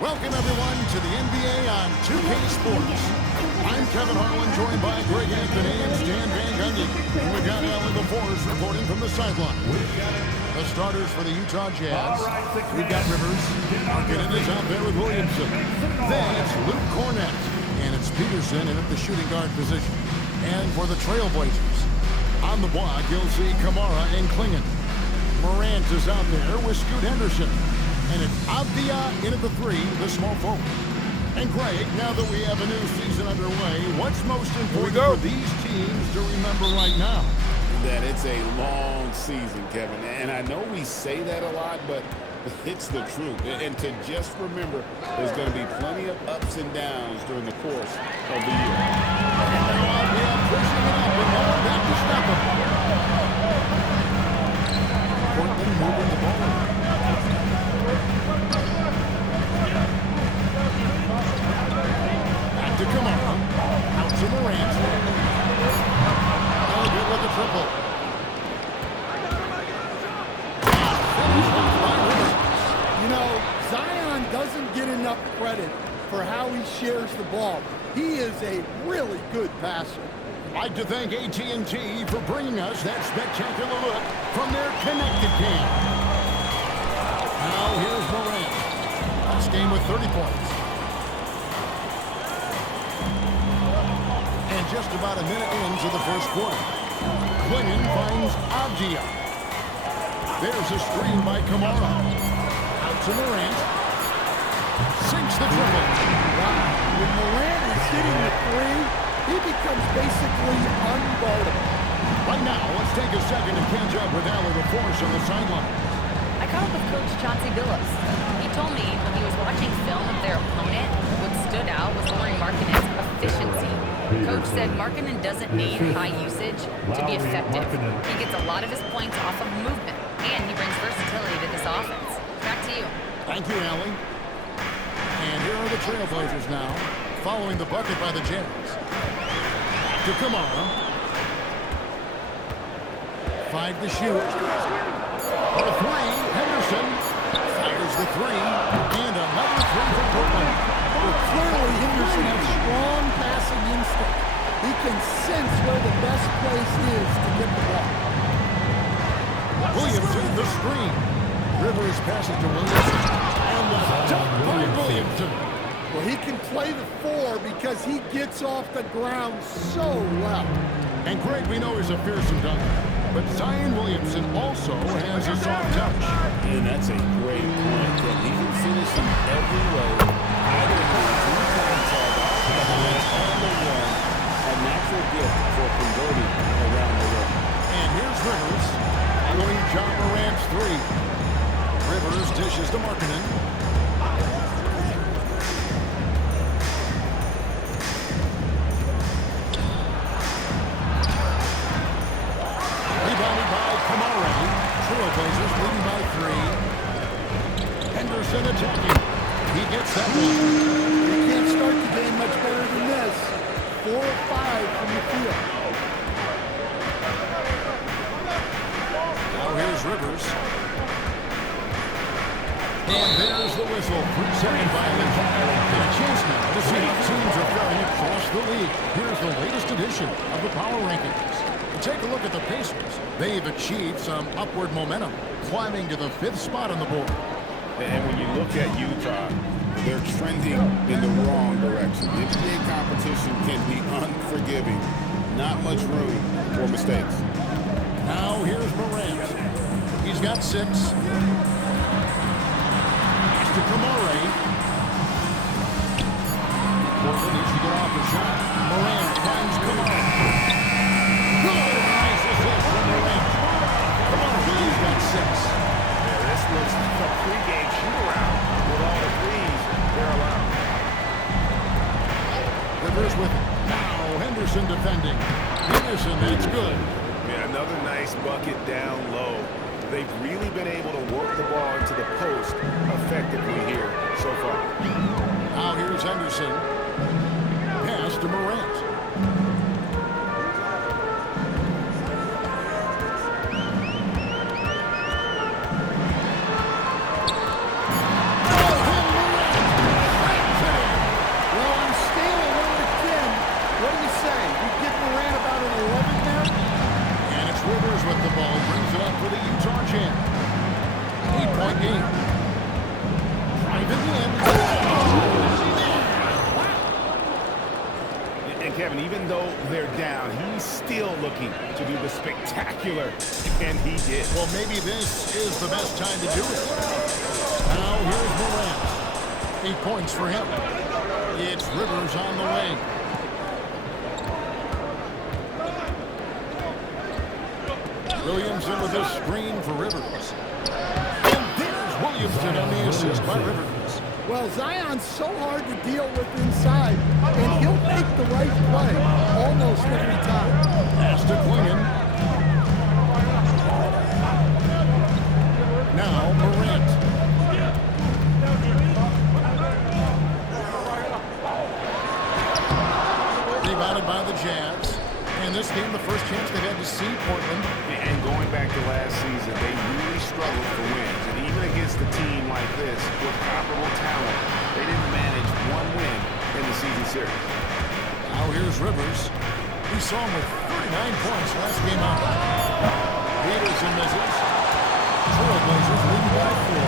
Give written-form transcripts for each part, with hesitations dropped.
Welcome, everyone, to the NBA on 2K Sports. I'm Kevin Harlan, joined by Greg Anthony and Stan Van Gundy. And we've got Alan LaForce reporting from the sideline. The starters for the Utah Jazz. We've got Rivers. Markkanen is out there with Williamson. Then it's Luke Cornett. And it's Peterson in at the shooting guard position. And for the Trailblazers, on the block, you'll see Kamara and Klingon. Morant is out there with Scoot Henderson. And it's Avdia in at the 3, the small forward. And Greg, now that we have a new season underway, what's most important for these teams to remember right now? That it's a long season, Kevin. And I know we say that a lot, but it's the truth. And to just remember, there's going to be plenty of ups and downs during the course of the year. And now Avdia pushing it up and now back to stop him. Portland moving the ball. To Kamara, out to Morant. Oh, good with the triple. You know, Zion doesn't get enough credit for how he shares the ball. He is a really good passer. I'd like to thank AT&T for bringing us that spectacular look from their connected game. Now here's Morant. This game with 30 points. Just about a minute into the first quarter. Klingon finds Avdia. There's a screen by Kamara. Out to Morant. Sinks the triple. Wow. When Morant is hitting the 3, he becomes basically unguardable. Right now, let's take a second and catch up with Alan LaForce on the sideline. I caught up with Coach Chauncey Billups. He told me when he was watching film of their opponent, what stood out was Lauri Markkanen's efficiency. Coach said Markkanen doesn't need high usage to be effective. He gets a lot of his points off of movement, and he brings versatility to this offense. Back to you. Thank you, Allie. And here are the Trailblazers now, following the bucket by the Jazz. To Kamara. 5 to shoot. For a 3, Henderson fires the 3, and another 3 for Portland. Well, clearly, Henderson has strong passing instinct. He can sense where the best place is to get the ball. Williamson, the screen. Rivers passes to Williamson. And the dunk by Williamson. Well, he can play the 4 because he gets off the ground so well. And Greg, we know he's a fearsome dunker. But Zion Williamson also has a soft touch. And that's a great point. He can finish in every way. Either on the run, a natural gift for converting around the rim. And here's Rivers, following John Morant's 3. Rivers dishes to Markkanen. Rebounded by Kamara. Trailblazers leading by 3. Henderson attacking. He gets that one. You can't start the game much better than this. 4 of 5 from the field. Now here's Rivers. And there's the whistle. 3-second violation. And a chance now to see how teams are faring across the league. Here's the latest edition of the Power Rankings. Take a look at the Pacers. They've achieved some upward momentum, climbing to the 5th spot on the board. And when you look at Utah, they're trending in the wrong direction. NBA competition can be unforgiving. Not much room for mistakes. Now here's Morant. He's got 6. Pass to Kamara. Portland needs to get off the shot. Morant finds Kamara. Nice assist from Morant. Kamara, he's got 6. Yeah, this looks like a pregame shoot-around with all the threes they're allowed. Rivers with it. Now Henderson defending. Henderson, that's good. Yeah, another nice bucket down low. They've really been able to work the ball into the post effectively here so far. Now here's Henderson. Pass to Morant. 3-point game. Driving in. And Kevin, even though they're down, he's still looking to do the spectacular, and he did. Well, maybe this is the best time to do it. Now here's Morant. 8 points for him. It's Rivers on the wing. Williamson with a screen for Rivers. And there's Williamson on the assist by Rivers. Well, Zion's so hard to deal with inside, and he'll make the right play almost every time. Pass to Quinn. Now Morant. Rebounded by the Jazz. And this game, the first chance they've had to see Portland. And going back to last season, they really struggled for wins. And even against a team like this with comparable talent, they didn't manage one win in the season series. Now here's Rivers. We saw him with 39 points last game out. Peterson misses. Trailblazers leading by 4.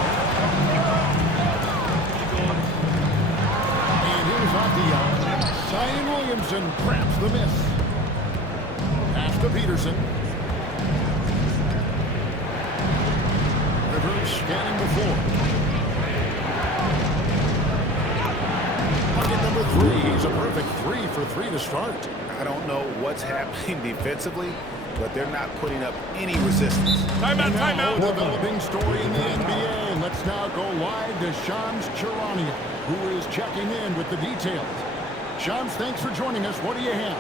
And here's Avdia. Zion Williamson grabs the miss. Pass to Peterson. Rivers scanning before. Bucket number 3. He's a perfect 3 for 3 to start. I don't know what's happening defensively, but they're not putting up any resistance. Timeout, timeout. Developing story in the NBA. Let's now go live to Shams Charania, who is checking in with the details. Shams, thanks for joining us. What do you have?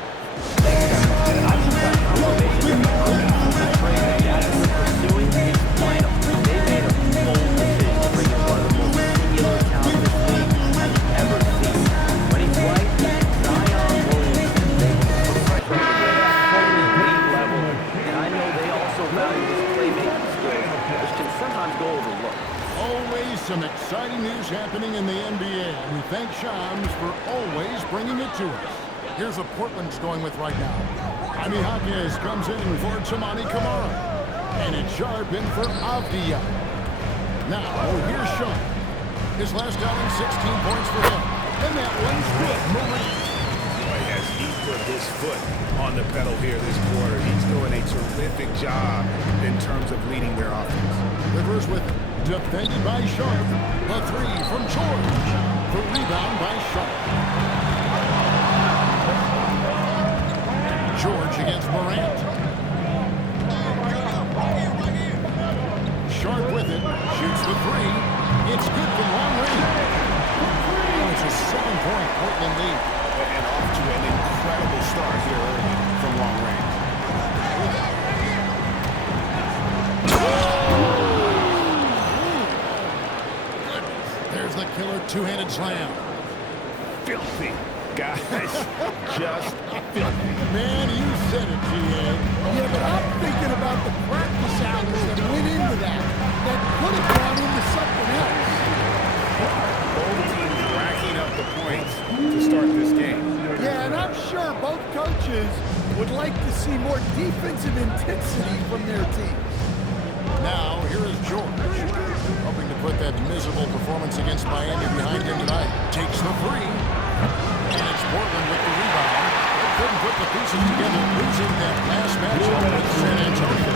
Always some exciting news happening in the NBA. We thank Shams for always bringing it to us. Here's what Portland's going with right now. Jaime Jaquez comes in for Toumani Camara. And it's Sharp in for Avdia. Now, here's Sharp. His last outing, 16 points for him. And that one's good. Morant. Boy, has he put his foot on the pedal here this quarter. He's doing a terrific job in terms of leading their offense. Rivers with it. Defended by Sharp. A 3 from George. The rebound by Sharp. George against Morant. Sharp with it. Shoots the 3. It's good from long range. Oh, it's a 7-point Portland lead. And off to an incredible start here early from long range. There's the killer two-handed slam. Filthy. Guys, just filthy. Man, you said it, G.A. Yeah, but I'm thinking about the practice hours that went into that could have gone into something else. Both teams racking up the points to start this game. Yeah, and I'm sure both coaches would like to see more defensive intensity from their teams. Now, here is George. Hoping to put that miserable performance against Miami behind him tonight. Takes the 3. And it's Portland with the rebound. They couldn't put the pieces together, losing that last matchup with San Antonio.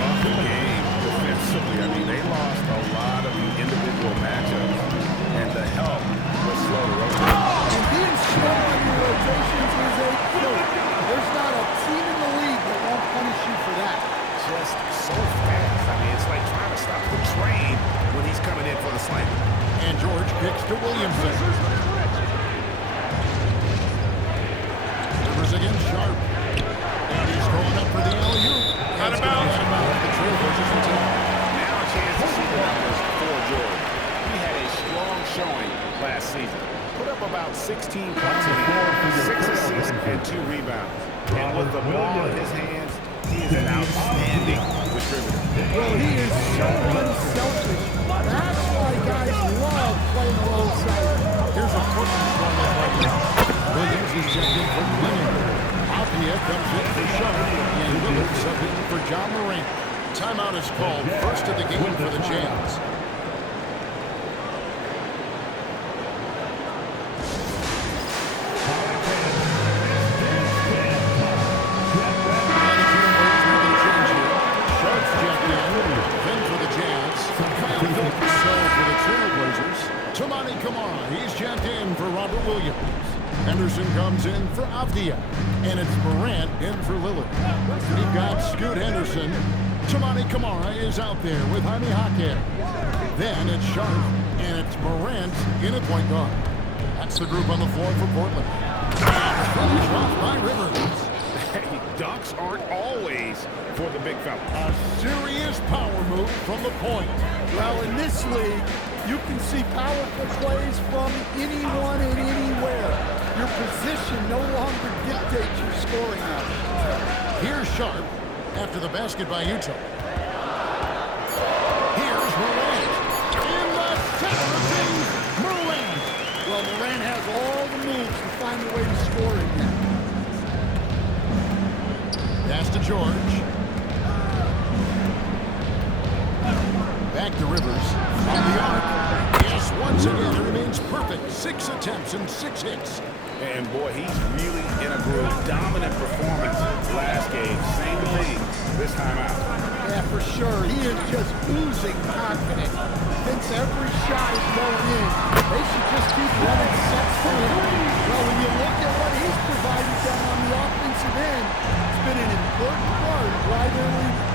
Rough game defensively. I mean, they lost a lot of the individual matchups, and the help was slow to rotate. And being slow on your rotations is a killer. There's not a team in the league that won't punish you for that. Just so fast. I mean, it's like trying to stop the train when he's coming in for the slam. And George kicks to Williamson. Rivers against Sharp. And he's going up for the alley-oop. Out of bounds. The Trailblazers return. Now a chance to see the numbers for George. He had a strong showing last season. Put up about 16 points a game, 6 assists and 2 rebounds. And with the ball in his hands, he is an outstanding distributor. Well, he is so unselfish. That's why guys love playing alongside him. Here's a Portland going up right now. Williams is checked in for Leonard. Avdia comes in for Sharp. And Williams up in for John Morant. Timeout is called. First of the game for the Jazz. He's checked in for Robert Williams. Henderson comes in for Avdia. And it's Morant in for Lillard. We've got Scoot Henderson. Toumani Camara is out there with Jaime Jaquez. Then it's Sharp. And it's Morant in at point guard. That's the group on the floor for Portland. Finished off by Rivers. Hey, dunks aren't always for the big fella. A serious power move from the point. Well, in this league, you can see powerful plays from anyone and anywhere. Your position no longer dictates your scoring action. Here's Sharp after the basket by Utah. Here's Morant. In the center of things, Morant. Well, Morant has all the moves to find a way to score in that. Pass to George. Back to Rivers. On the arc. Yes, once again, it remains perfect. 6 attempts and 6 hits. And boy, he's really in a groove. Dominant performance last game. Same thing this time out. Yeah, for sure. He is just oozing confidence. Thinks every shot is going in. They should just keep running sets for him. Well, when you look at what he's provided down on the offensive end, it's been an important part of why they're leading.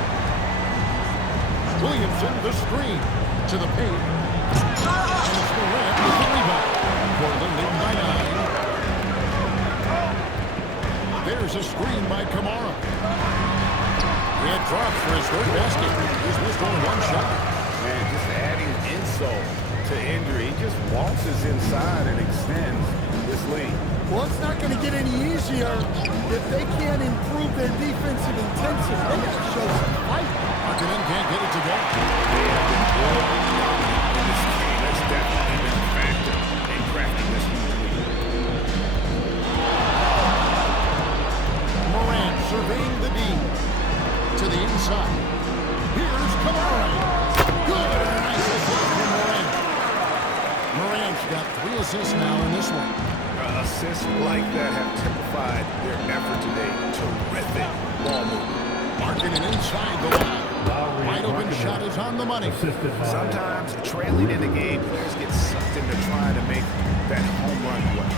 Williamson, the screen to the paint. And it's Morant with the rebound. Portland leading by 9. There's a screen by Camara. It drops for his third basket. He's missed only one shot. Man, just adding insult to injury. He just waltzes inside and extends this lead. Well, it's not going to get any easier if they can't improve their defensive intensity. They got to show some fight. Markkanen can't get it to go. They have been really dominant in this game. That's definitely been a factor in crafting this huge lead. Morant surveying the D. To the inside. Here's Camara. Good. Nice assist from Morant. Morant's got 3 assists now in this one. Assists like that have typified their effort today. Terrific ball movement. Markkanen inside the line. Wide open shot is on the money. Sometimes trailing in the game, players get sucked into trying to make that home run play.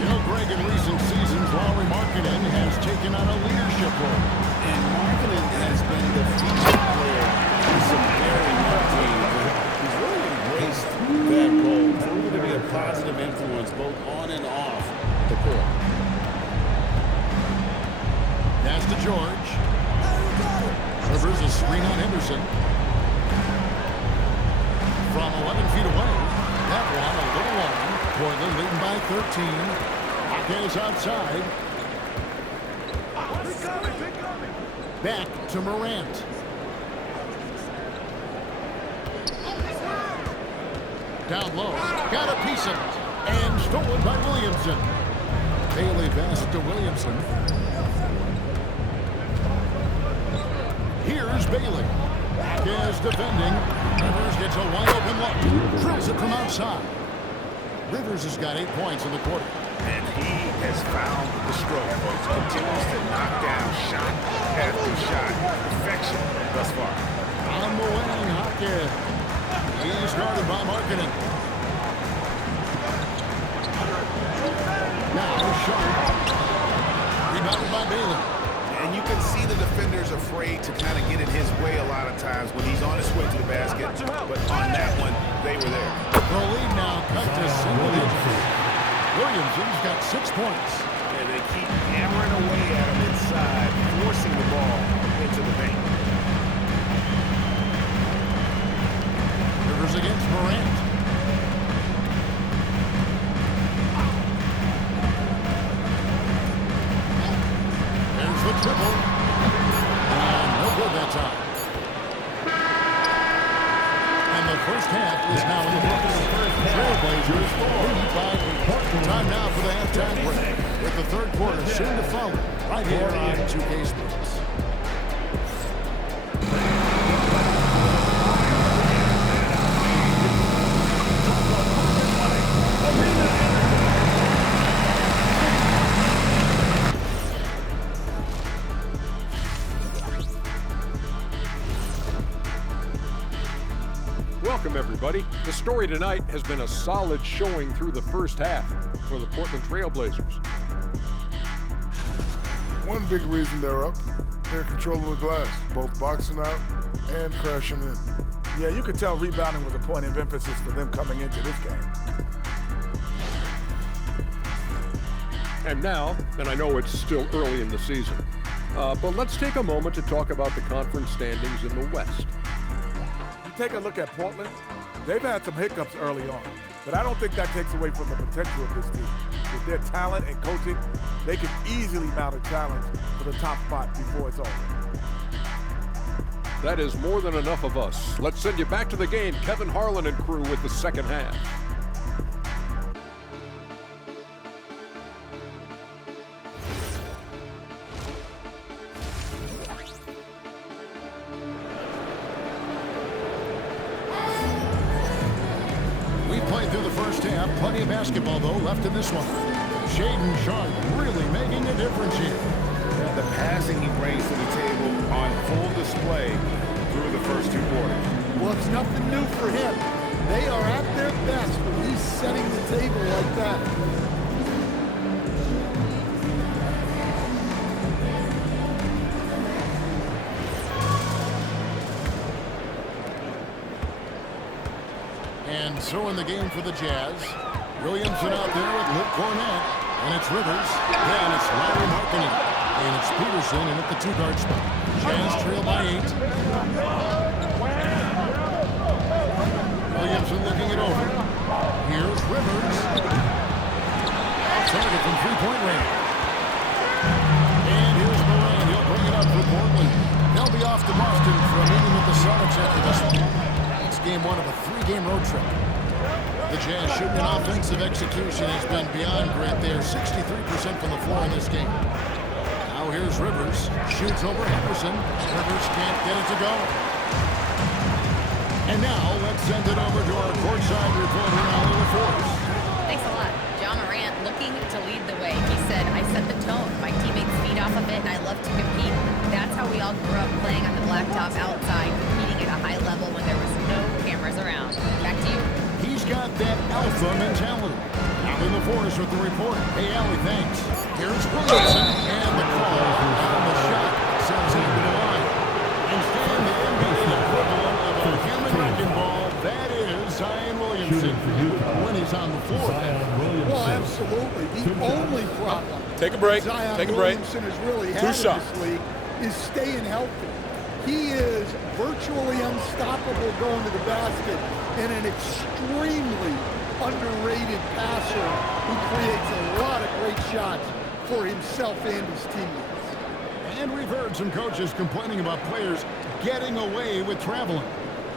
You know, Greg, in recent seasons, Lauri Markkanen has taken on a leadership role. And Markkanen has been the featured player in some very good teams. He's really embraced that role, proven to be a positive influence both on and off the court. Pass to George. Rivers a screen on Henderson. From 11 feet away. That one a little long. Portland leading by 13. Jaquez outside. Back to Morant. Down low. Got a piece of it. And stolen by Williamson. Bailey pass to Williamson. Here's Bailey. Jaquez defending. Rivers gets a wide open look. Drills it from outside. Rivers has got 8 points in the quarter. And he has found the stroke, folks. Continues to knock down shot after shot. Perfection thus far. On the wing, Jaquez. He's guarded by Markkanen. Now Sharp. Rebounded by Bailey. And you can see the defenders afraid to kind of get in his way a lot of times when he's on his way to the basket. But on that one, they were there. The lead now cut to single digits. Williamson's got 6 points. And they keep hammering away at him inside, forcing the ball into the paint. Rivers against Morant. There's the triple. And no good that time. And the first half is now in the books. Trailblazers lead by time now for the halftime break. With the third quarter soon to follow right here on 2K Sports. welcome everybody. The story tonight has been a solid showing through the first half for the Portland Trail Blazers. One big reason they're up, they're controlling the glass, both boxing out and crashing in. Yeah, you could tell rebounding was a point of emphasis for them coming into this game. And now, and I know it's still early in the season, but let's take a moment to talk about the conference standings in the West. You take a look at Portland, they've had some hiccups early on, but I don't think that takes away from the potential of this team. With their talent and coaching, they can easily mount a challenge for the top spot before it's over. That is more than enough of us. Let's send you back to the game. Kevin Harlan and crew with the second half. We played through the first half. Plenty of basketball, though, left in this one. Shaedon Sharpe really making a difference here. The passing he brings to the table on full display through the first two quarters. Well, it's nothing new for him. They are at their best when he's setting the table like that. And so in the game for the Jazz, Williamson out there with Luke Cornett. And it's Rivers. Then it's Larry Markkinen. And it's Peterson in at the two-guard spot. Jazz trail by 8. Williamson looking it over. Here's Rivers. Target from three-point range. And here's Moran. He'll bring it up for Portland. They'll be off to Boston for a meeting with the Celtics after this one. It's game 1 of a 3-game road trip. The Jazz shooting an offensive execution has been beyond great there. 63% from the floor in this game. Now here's Rivers. Shoots over Henderson. Rivers can't get it to go. And now let's send it over to our courtside reporter, Allie LaForce. Thanks a lot. John Morant looking to lead the way. He said, I set the tone. My teammates feed off of it, and I love to compete. That's how we all grew up, playing on the blacktop outside, competing at a high level when there was no cameras around. Back to you. He's got that alpha mentality. Allie LaForce with the report. Hey, Allie, thanks. Here's Williamson, and the call on the shot sends him to the line. Instead, the NBA equivalent of a human wrecking ball, that is Zion Williamson when he's on the floor. Well, absolutely. The only problem Take a break. Zion Take a break. Williamson has really had in shots. this league is staying healthy. He is virtually unstoppable going to the basket and an extremely underrated passer who creates a lot of great shots for himself and his teammates. And we've heard some coaches complaining about players getting away with traveling.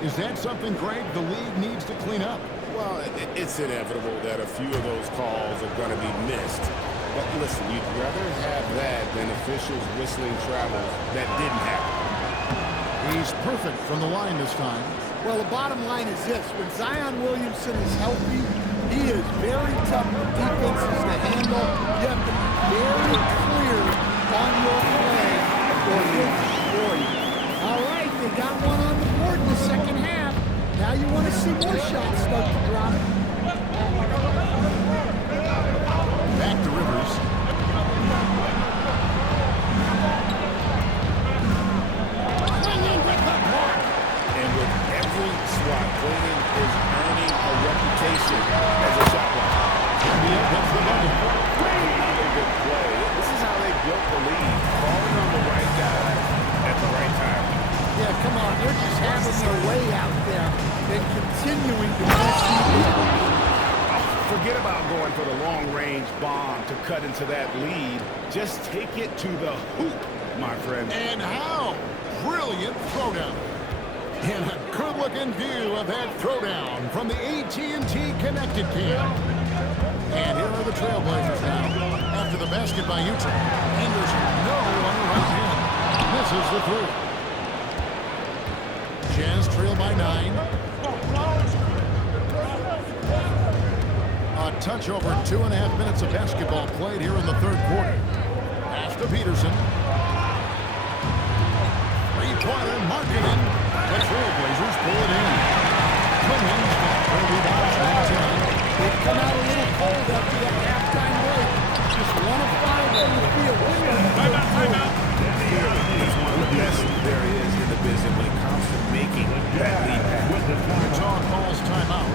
Is that something, Greg, the league needs to clean up? Well, it's inevitable that a few of those calls are going to be missed. But listen, you'd rather have that than officials whistling travels that didn't happen. He's perfect from the line this time. Well, the bottom line is this. When Zion Williamson is healthy, he is very tough for defenses to handle. You have to be very clear on your play or he'll destroy you. All right, they got one on the board in the second half. Now you want to see more shots start to drop. Back to Rivers. And with every swat, Portland is earning a reputation as a shot blocker. That's the bubble. Another good play. This is how they built the lead. Calling on the right guy at the right time. Yeah, come on. They're just having their way out there and continuing to push people. Forget about going for the long-range bomb to cut into that lead. Just take it to the hoop, my friend. And how? Brilliant throwdown. And a good-looking view of that throwdown from the AT&T Connected Cam. And here are the Trailblazers now. After the basket by Utah. Henderson, no on the right hand. Misses the three. Jazz trail by 9. A touch over 2.5 minutes of basketball played here in the third quarter. Pass to Peterson. Three-pointer, Markkinen. The Trailblazers pull it in. come out a little cold after that halftime break. Just 1 of 5 on the field. Timeout. He's one of the best there is in the business when it comes to making that lead pass. Utah calls timeout.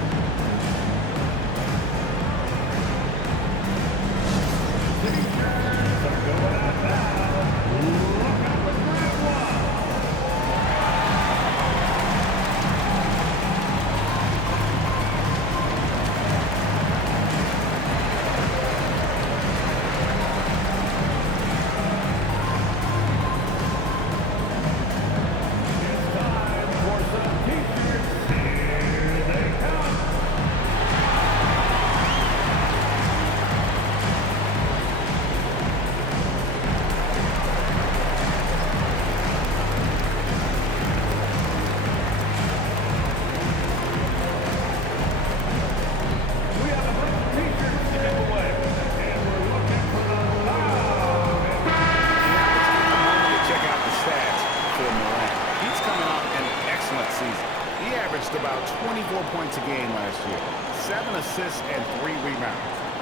About 24 points a game last year, 7 assists and 3 rebounds.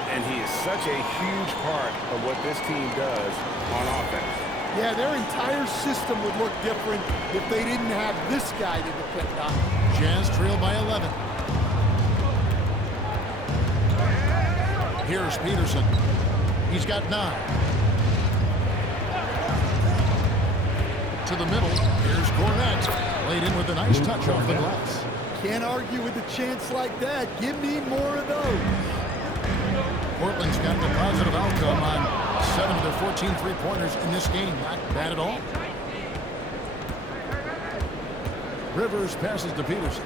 And he is such a huge part of what this team does on offense. Yeah, their entire system would look different if they didn't have this guy to depend on. Jazz trail by 11. Here's Peterson. He's got 9. To the middle. Here's Cornette. Laid in with a nice touch off the glass. Can't argue with a chance like that. Give me more of those. Portland's gotten a positive outcome on 7 of their 14 three-pointers in this game. Not bad at all. Rivers passes to Peterson.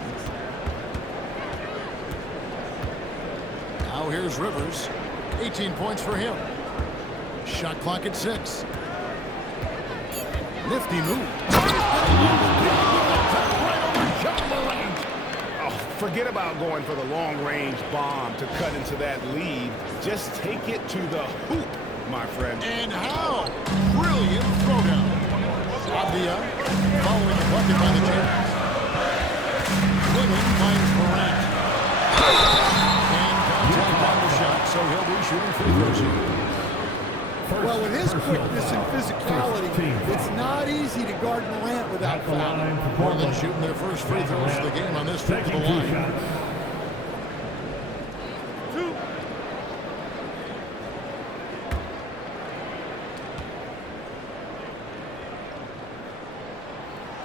Now here's Rivers. 18 points for him. Shot clock at 6. Nifty move. Forget about going for the long-range bomb to cut into that lead. Just take it to the hoop, my friend. And how brilliant throwdown. Abdia following the bucket by the Jazz. William finds Morant. And contact on the shot, so he'll be shooting free throws here. Well, with his quickness and physicality, it's not easy to guard Morant without fouling. Portland shooting their first free throws of the game on this trip to the line.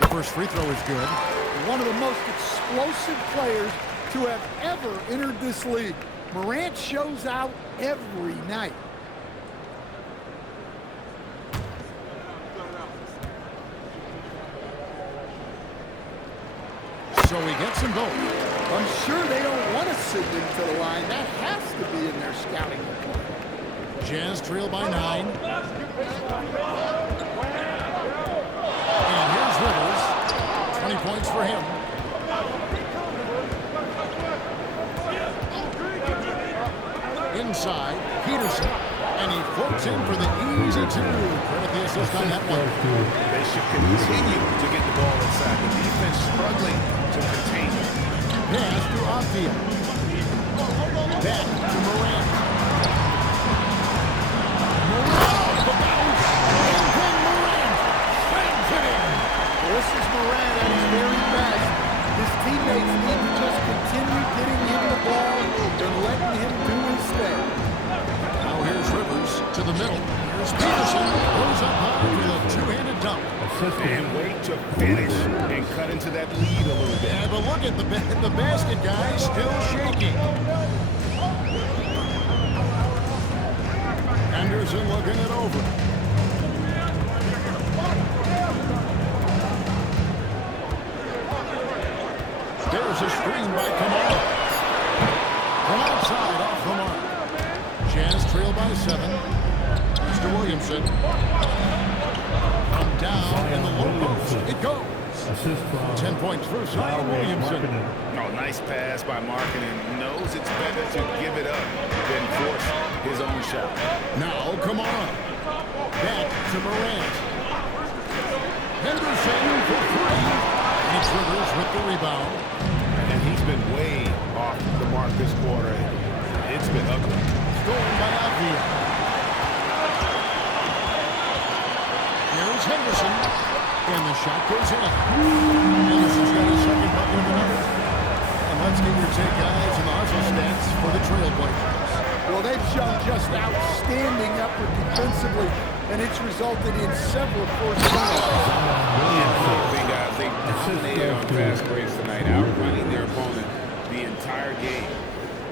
The first free throw is good. One of the most explosive players to have ever entered this league. Morant shows out every night. So he gets them both. I'm sure they don't want to send him to the line. That has to be in their scouting report. Jazz trail by 9. And here's Rivers. 20 points for him. Inside, Peterson. And he floats in for the easy 2. Credit the assist on that one. They should continue to get the ball inside. The defense struggling to contain it. Pass to Abdia. Back to Morant. Morant. This is Morant at his very best. His teammates need to just continue getting him the ball and letting him do his thing. Now here's Rivers to the middle. Here's Peterson. Goes up high with a two-handed dunk. And wait to finish and cut into that lead a little bit. Yeah, but look at the basket guy still shaking. Henderson looking it over. There's a screen by Kamara. From outside, off the mark. Jazz trail by 7. Mr. Williamson. From down in the low post. It goes. 10 points for Zion Williamson. Oh, nice pass by Markkanen. Knows it's better to give it up than force his own shot. Now Kamara. Back to Morant. Henderson for 3. And it's Rivers with the rebound. And he's been way off the mark this quarter. looks a bit ugly. Stolen by Avdia. Here's Henderson. And the shot goes in. Henderson's got his second bucket of the night. And let's get your take, guys, in the hustle stats for the Trailblazers. Well, they've shown just outstanding effort defensively, and it's resulted in several forced turnovers. Big guys, they dominated on fast breaks tonight, outrunning their opponent the entire game.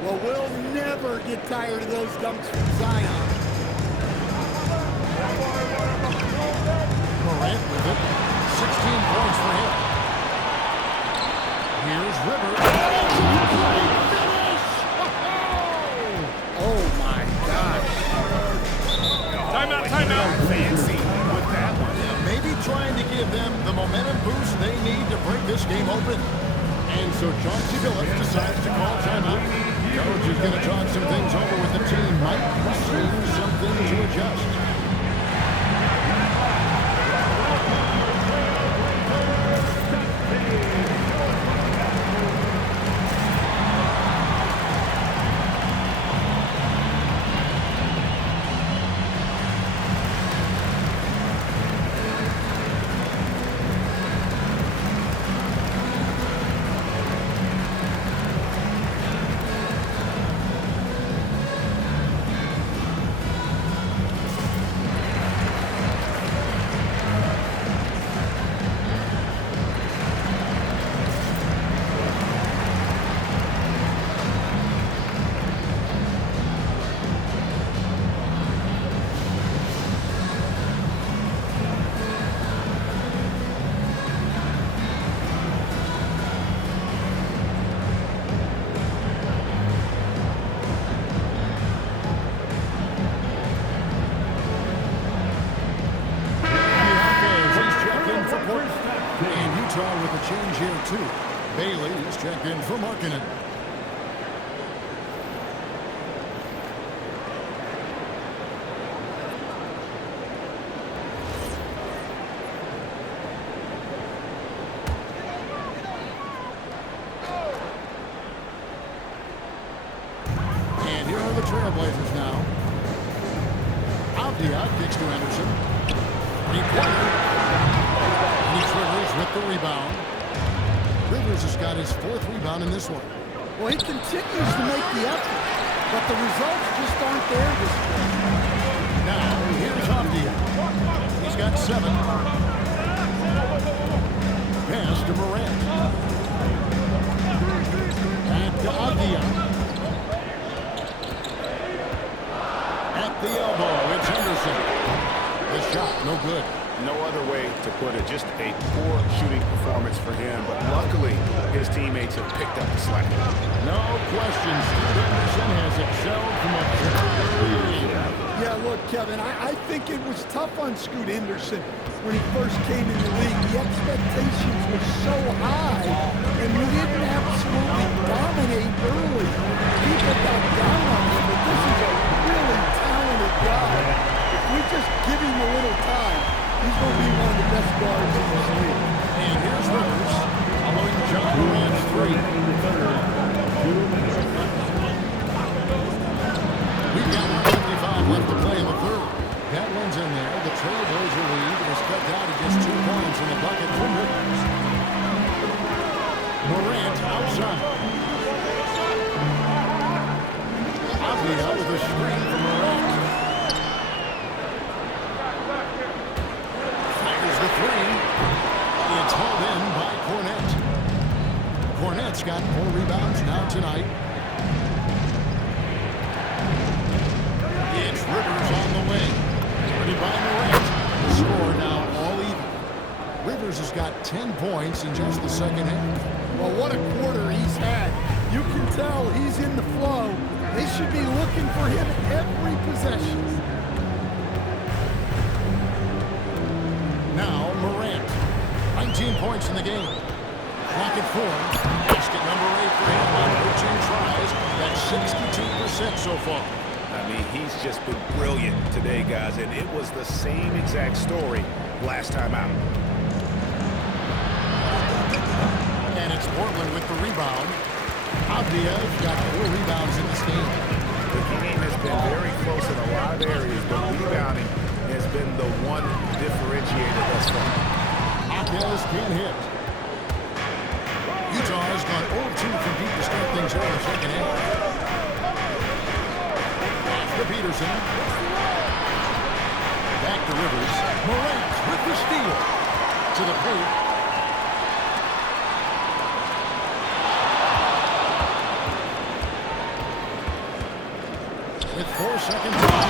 Well, we'll never get tired of those dunks from Zion. Morant with it. 16 points for him. Here's Rivers. Oh, my gosh. Timeout, timeout. Fancy with that one. Yeah, maybe trying to give them the momentum boost they need to break this game open. And so Chauncey Billups decides to call timeout. Coach is going to talk some things over with the team. Might be seeing something to adjust. With a change here, too. Bailey is checked in for Markkanen. And here are the Trailblazers now. Avdia kicks to Anderson. Three-pointer. Rivers with the rebound. Rivers has got his fourth rebound in this one. Well, he continues to make the effort, but the results just aren't there this week. Now, here's Avdia. He's got 7. Pass to Morant. Back to Avdia. At the elbow, it's Henderson. The shot, no good. No other way to put it, just a poor shooting performance for him, but luckily his teammates have picked up the slack. No question, Scoot Henderson has excelled from a very early age. Yeah, look, Kevin, I think it was tough on Scoot Henderson when he first came in the league. The expectations were so high, and we didn't absolutely dominate early. People got down on him, but this is a really talented guy. If we just give him a little time, he's going to be one of the best guards in this league. And here's Rivers following John Morant's 3. We've got 155 left to play in the third. That one's in there. The Trailblazer lead is cut down to just 2 points in the bucket from Rivers. Morant outside. Avdia with a screen from Morant. Fires the 3. It's hauled in by Cornette. Cornette's got 4 rebounds now tonight. It's Rivers on the way. Ready by Morant. The score now all even. Rivers has got 10 points in just the second half. Well, what a quarter he's had. You can tell he's in the flow. They should be looking for him every possession. Now Morant. 19 points in the game. Clock at 4. Basket number 8 for him on 14 tries. That's 62% so far. I mean, he's just been brilliant today, guys, and it was the same exact story last time out. And it's Portland with the rebound. Avdia's got 4 rebounds in this game. The game has been very close in a lot of areas, but rebounding has been the one differentiator thus far. Hawkins can't hit. Utah has gone 0-2 from deep to start things here in the second half. Off to Peterson. Back to Rivers. Morant with the steal. To the paint. With 4 seconds left.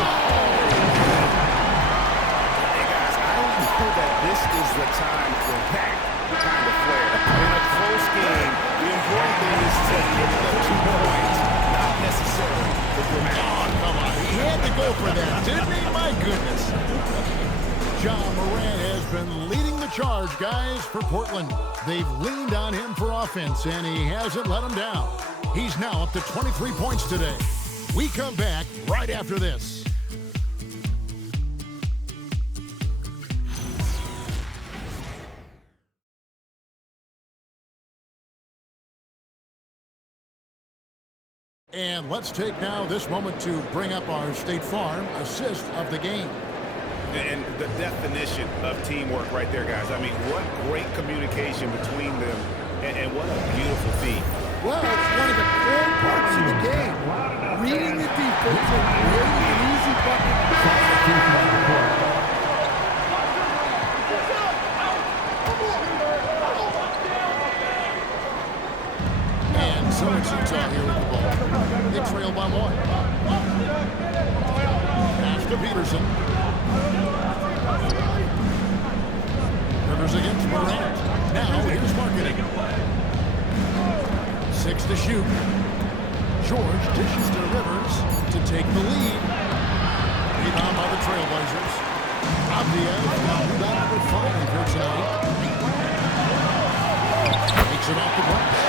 Hey guys, I don't know that this is the time for that kind of flair. In a close game, the important thing is to get the 2 points, not necessarily the dramatic. Oh, come on. He had to go for that, didn't he? My goodness. John Morant has been leading the charge, guys, for Portland. They've leaned on him for offense, and he hasn't let them down. He's now up to 23 points today. We come back right after this. And let's take now this moment to bring up our State Farm assist of the game. And the definition of teamwork right there, guys. I mean, what great communication between them, and what a beautiful feat. Well, it's one of the core parts of the game. Reading the defense and creating an easy bucket. And so it's Utah here with the ball. They trail by 1. Pass to Peterson. Rivers against Morant. Now here's Marketing. 6 to shoot. George dishes to Rivers to take the lead. Rebound by the Trailblazers. Abdia now rebound number 5 here tonight. Takes it off the glass.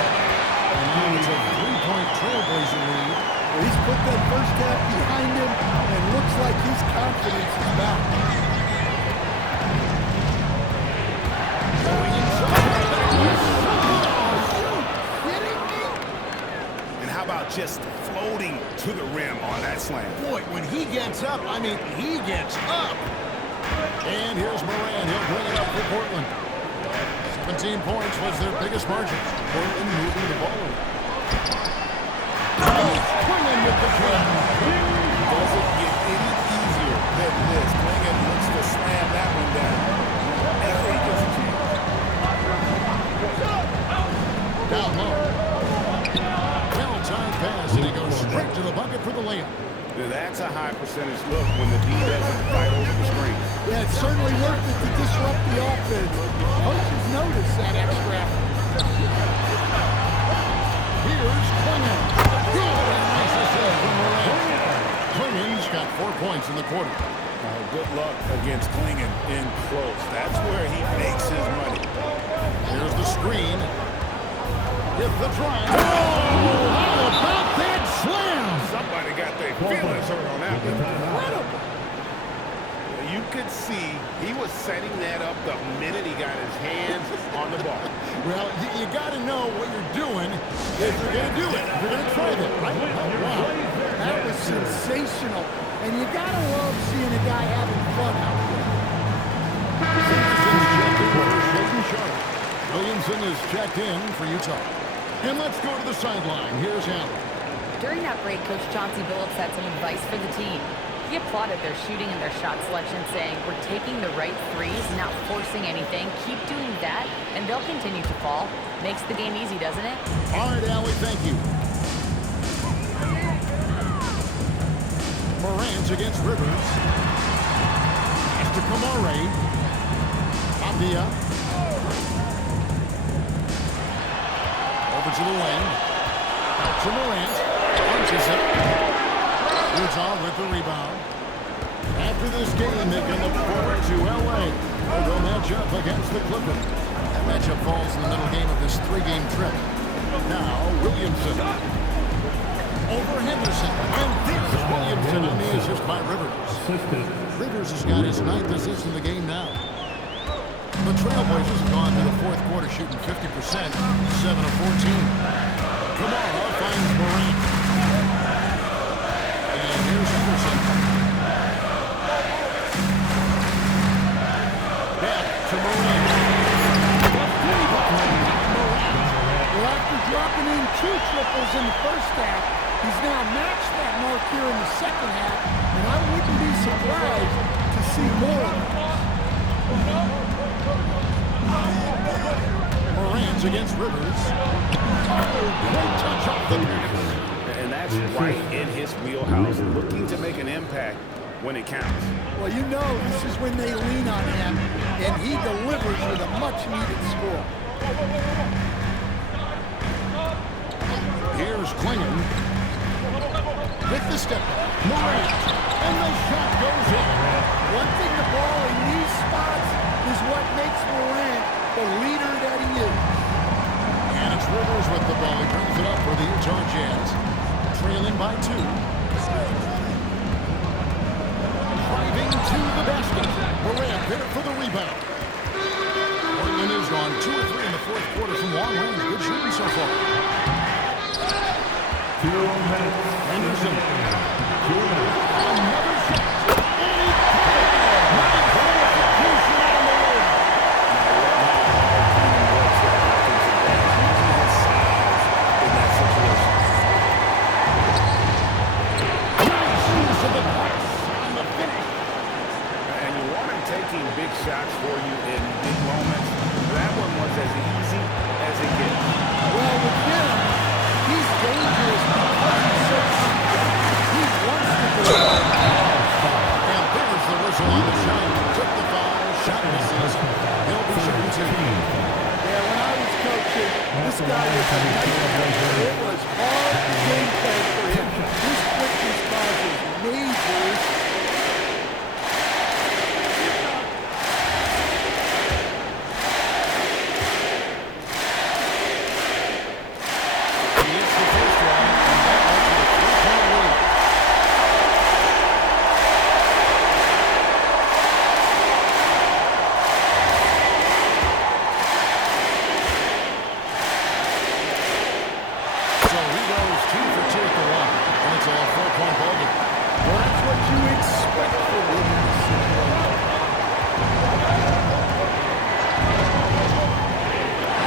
And now it's a 3-point Trailblazer lead. Well, he's put that first half behind him and looks like his confidence is back. Going inside. How about just floating to the rim on that slam? Boy, when he gets up, I mean, he gets up. And here's Morant. He'll bring it up for Portland. 17 points was their biggest margin. Portland moving the ball. Quillen with the kick. Doesn't get any easier than this. Quillen looks to slam that one down. Whenever he gets a chance. Down low. Well-timed pass, and he goes straight to the bucket for the layup. Now, that's a high percentage look when the D doesn't fight over the screen. Yeah, it's certainly worth it to disrupt the offense. Coaches notice that extra effort. Here's Quillen. Nice assist from Morant. Quillen's got 4 points in the quarter. Good luck against Quillen in close. That's where he makes his money. Here's the screen. With the drive. Oh, how about that slam? Somebody got their feelings hurt on that one. Incredible. You could see he was setting that up the minute he got his hands on the ball. Well, you got to know what you're doing if you're going to do it. If you're going to try that, right? Oh, wow. That was sensational. And you got to love seeing a guy having fun out there. Williamson is checked in for Utah. And let's go to the sideline. Here's Allen. During that break, Coach Chauncey Billups had some advice for the team. He applauded their shooting and their shot selection, saying, "We're taking the right threes, not forcing anything. Keep doing that, and they'll continue to fall." Makes the game easy, doesn't it? All right, Allie, thank you. Morant against Rivers. After Kamare. Abdia. Over to the lane. Out to Morant. Punches it. Utah with the rebound. After this game, they can look forward to L.A. They'll match up against the Clippers. That matchup falls in the middle game of this 3-game trip. Now, Williamson. Over Henderson. And there's Williamson on the assist by Rivers. Rivers has got his 9th assist in the game now. The Trailblazers have gone to the fourth quarter shooting 50%, 7 of 14. Kamara finds Morant. Anderson. Back to Moran. Well, after dropping in 2 triples in the first half, he's now matched that mark here in the second half, and I wouldn't be surprised to see more of it. Moran's against Rivers. Oh, great touch off the pass. And that's right in his wheelhouse, looking to make an impact when it counts. Well, you know this is when they lean on him, and he delivers with a much-needed score. Here's Klingon. With the step. Moran. And the shot goes in. One thing the ball in these spots is what makes Moran the leader that he is. And it's Rivers with the ball. He brings it up for the Utah Jazz. Trailing by 2. Driving to the basket. Moran there for the rebound. Portland has gone 2 or 3 in the fourth quarter from long range. Good shooting so far. Anderson. Another shot. And he nice execution on the rim. Nice use of the pass on the finish. And you want him taking big shots for you in big moments. That one was as easy as it gets. Well, with him, he's dangerous because he's so confident. He wants to go. And there's the whistle on the shot. Took the foul. Shot misses. He'll be shooting 2. Yeah, when I was coaching, this guy was a nightmare. It was hard game plan for him. His quickness causes major issues. He hits the first one, and that makes it a 3-point lead. So he goes 2 for 2 at the line, and it's a 4-point ball game. Well, that's what you expect from him in this situation.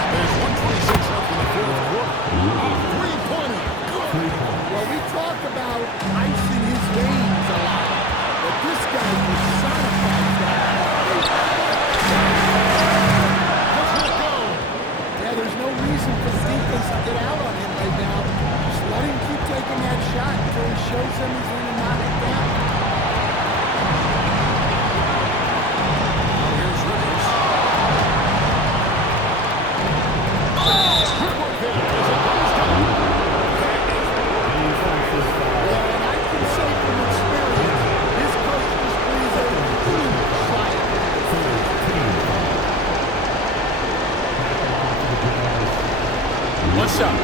There's 1:26 left in the fourth quarter. A 3-pointer. Good. Well, we talk about icing his veins a lot, but this guy personifies that. Let's let go. Yeah, there's no reason for the defense to get out on him right now. Just let him keep taking that shot until he shows them he's going to knock it down. Now here's Rivers. Good work there as it goes down. Well, and I can say from experience, his coach just brings a huge shot. What's up?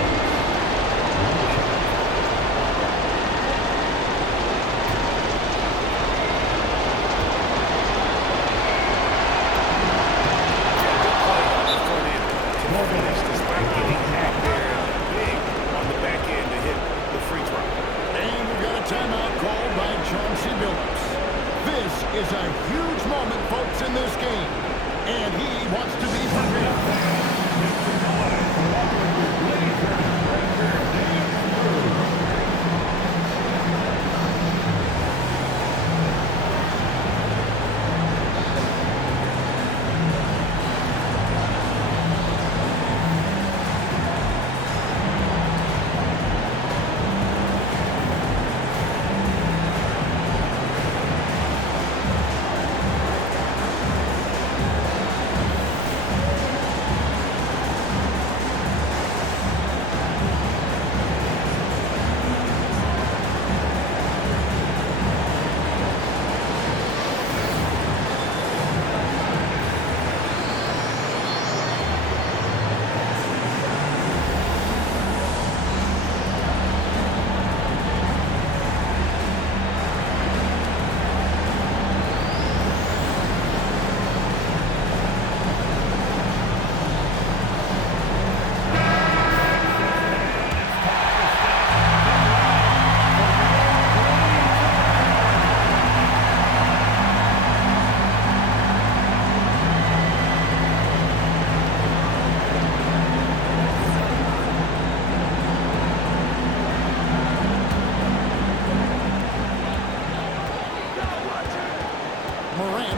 Finish despite getting hacked there big on the back end to hit the free throw. And we've got a timeout called by Chauncey Billups. This is a huge moment, folks, in this game. And he wants to be prepared.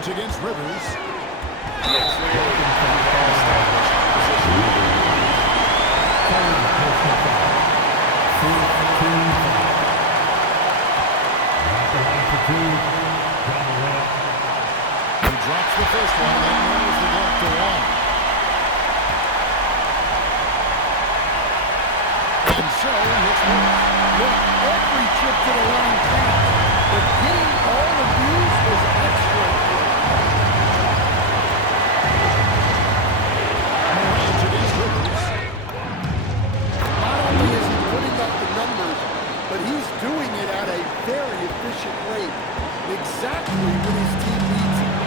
Morange against Rivers. He drops the first one and moves the left to one. And so it's Look, every trip to the line counts, but getting all of these was extra. Morange against Rivers. Not only is he putting up the numbers, but he's doing it at a very efficient rate, exactly when his team needs him.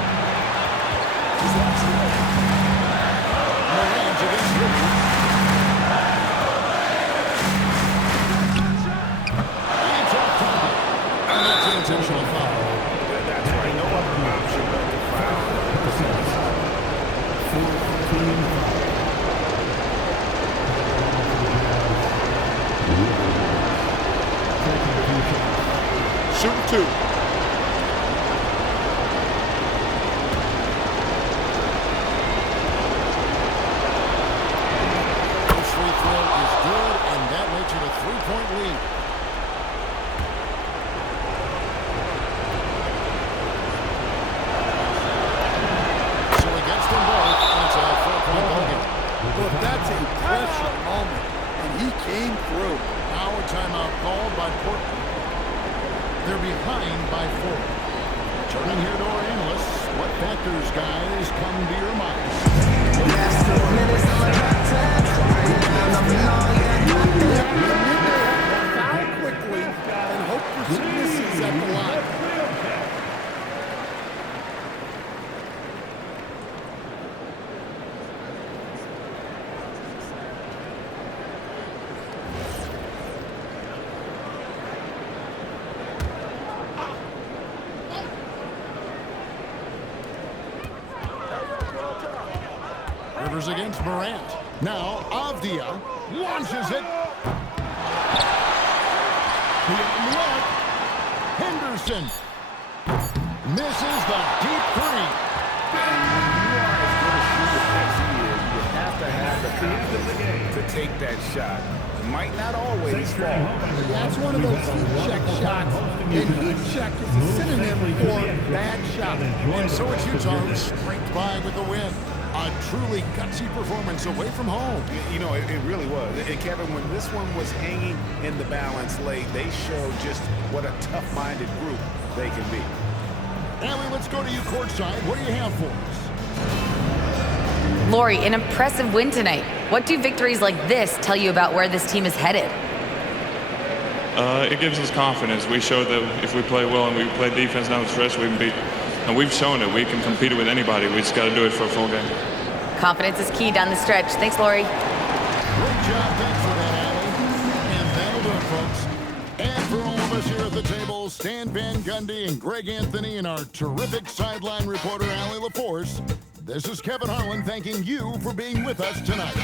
Morange against Rivers. It's off target. And that's an intentional foul. That's right. No other option but to foul. Shooting two. First free throw is good, and that makes it a three-point lead. So he gets them both, and it's a four-point ball game. Look, that's a pressure moment, and he came through. Now a timeout called by Portland. They're behind by 4. Turning here to our analysts, what factors, guys, come to your mind? We need to foul quickly and hope for some misses at the line. Rivers against Morant. Now Avdia launches it. Beyond the arc. Henderson misses the deep three. And when you are as good a shooter as he is, you have to have the confidence to take that shot. Might not always fall. That's one of those heat check shots, and heat check is a synonym for bad shot. And so it's Utah who scraped by with the win. A truly gutsy performance away from home. You know, it really was. And Kevin, when this one was hanging in the balance late, they showed just what a tough-minded group they can be. Allie, let's go to you courtside. What do you have for us? Lori, an impressive win tonight. What do victories like this tell you about where this team is headed? It gives us confidence. We showed that if we play well and we play defense down the stretch, we can beat. And we've shown it. We can compete with anybody. We just got to do it for a full game. Confidence is key down the stretch. Thanks, Lori. Great job. Thanks for that, Allie. And that'll do it, folks. And for all of us here at the table, Stan Van Gundy and Greg Anthony and our terrific sideline reporter, Allie LaForce, this is Kevin Harlan thanking you for being with us tonight.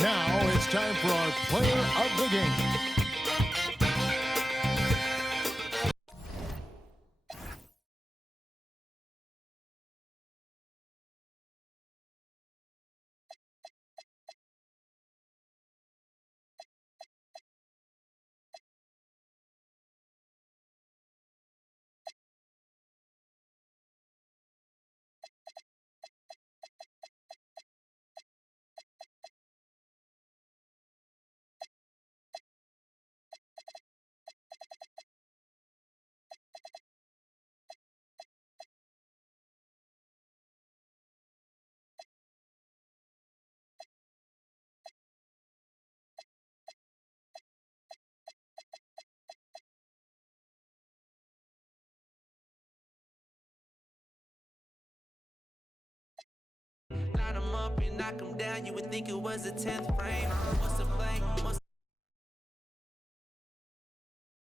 Now it's time for our player of the game. Line 'em up and knock 'em down, you would think it was a 10th frame. What's the play?